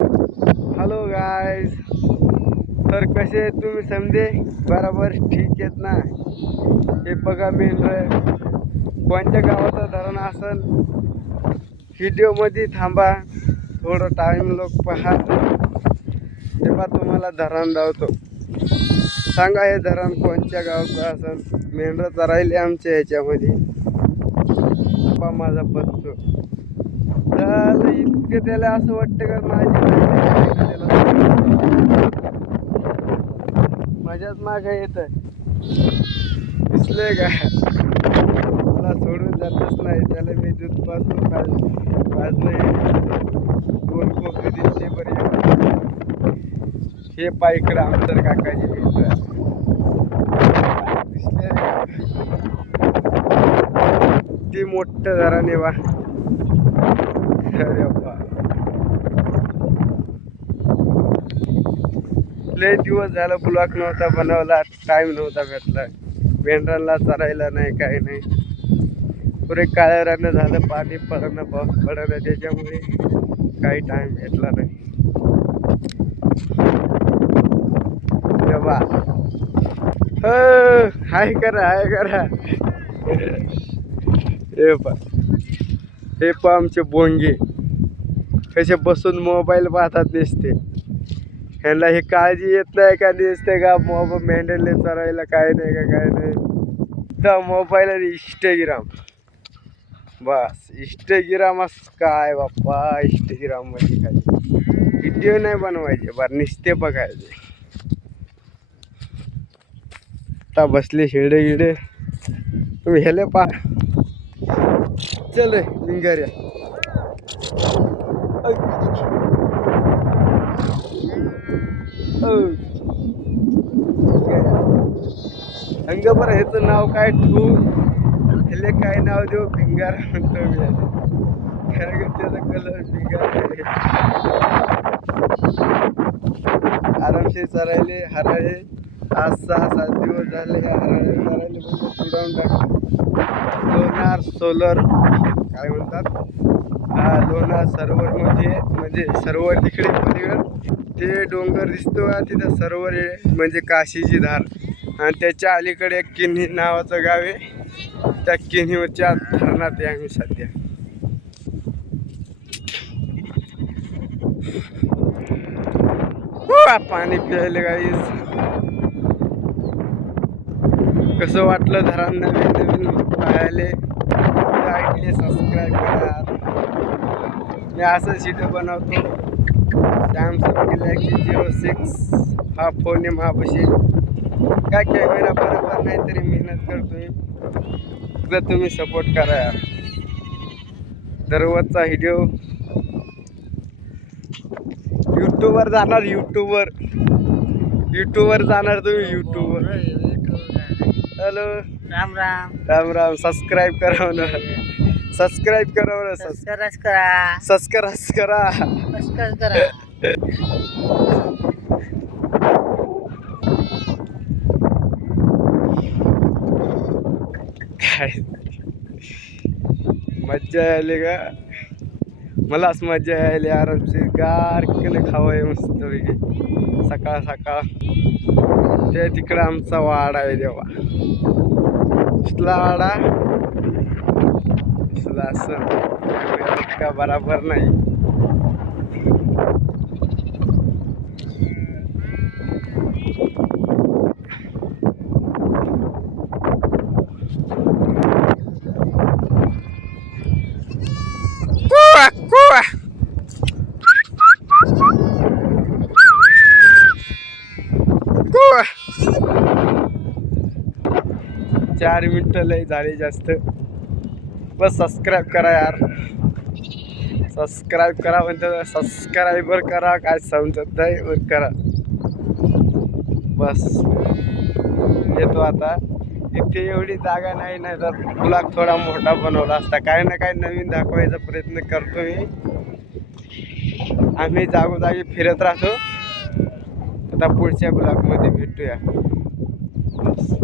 Hello guys, तर कसे आहेत तुम्ही? समजे बरोबर ठीक आहेत ना? हे बघा मेंढर कोणत्या गावाचं धरण असेल व्हिडिओमध्ये थांबा, थोडं टाईम लोक पहा, तेव्हा तुम्हाला धरण लावतो. सांगा हे धरण कोणत्या गावचं असेल? मेंढर चरायले आमच्या ह्याच्यामध्ये माझा बघतो. तर इतकं त्याला असं वाटतं का माझ्याच मागे येत दिसले का? मला सोडून जातच नाही. त्याला मी दूध पासून पाजलं दोन कोपरी दिसते बरे. हे पायकडं आमदार काकाजी दिसले का? ते मोठं धरण वा. अरे बा, लय दिवस झालं ब्लॉग नव्हता बनवला, टाइम नव्हता भेटला. मेंढरांना चरायला नाही, काही नाही. पुरे काळ्या रानं झालं, पाणी पडणं, पाऊस पडणं, त्याच्यामुळे काही टाइम भेटला नाही. तेव्हा हाय करा. हे पा आमचे बोंगे कसे बसून मोबाईल पाहतात दिसते. ह्यांना हे काळजी येत नाही का? दिसते का मोबाईल मेंढरले चरायला? काय नाही का? काय नाही तर मोबाईल आणि इंस्टाग्राम, बस इंस्टाग्रामच. काय बाप्पा, इंस्टाग्राम मध्ये काय व्हिडिओ नाही बनवायचे, बरं नुसते बघायचे. आता बसले शेडे गिडे, तुम्ही हेले पा. चल भिंगाऱ्या, अंग बरं. ह्याचं नाव काय ठेवू? ह्याले काय नाव देऊ? भिंगारा म्हणतो मी. खरं त्याचा कलर भिंगारा आहे. आरामशीर चरायले हराळे. आज 6-7 दिवस झाले हराळे चरायले उडवून टाकतो. लोणार सोलर काय म्हणतात, लोणार सरोवर मध्ये, म्हणजे सरोवर तिकडे पलीकडे ते डोंगर दिसतो का? तिथं सरोवर आहे, म्हणजे काशीची धार. आणि त्याच्या अलीकडे एक किन्ही नावाचं गाव आहे. त्या किन्हीच्या धरणात आहे आम्ही सध्या. पाणी प्यायले गाईज. कसं वाटलं धरण नवीन पाहायले? ऐकले सबस्क्राईब करा. मी असं व्हिडिओ बनवतो. सॅमसंग गॅलेक्सी 06 हा फोन आहे महापाशी. काय कॅमेरा बरोबर नाही तरी मेहनत करतोय. जर तुम्ही सपोर्ट करा यार. दररोजचा व्हिडिओ यूट्यूबवर जाणार. यूट्यूबवर जाणार तुम्ही. यूट्यूबवर. हॅलो, राम राम. राम राम. सबस्क्राईब करा ना. सबस्क्राईब करा ना. सबस्क्राईब करा. काय मज्जा आली का? मलाच मज्जा आली. आरामशीर गारकन खावं मस्त पैकी सकाळ सकाळ. ते तिकडं आमचा वाडा आहे देवा. कसला वाडा कसला असं का बराबर नाही. कुवा 4 मिनिटं लय झाले जास्त. बस सबस्क्राईब करा यार. सबस्क्राईब करा म्हणतो, सबस्क्राईबर करा. काय समजत नाही वर करा. बस येतो आता. इथे एवढी जागा नाही, नाही तर ब्लॉग थोडा मोठा बनवला असता. काही ना काही नवीन दाखवायचा प्रयत्न करतो मी. आम्ही जागोजागी फिरत राहतो. आता पुढच्या ब्लॉगमध्ये भेटूया. बस.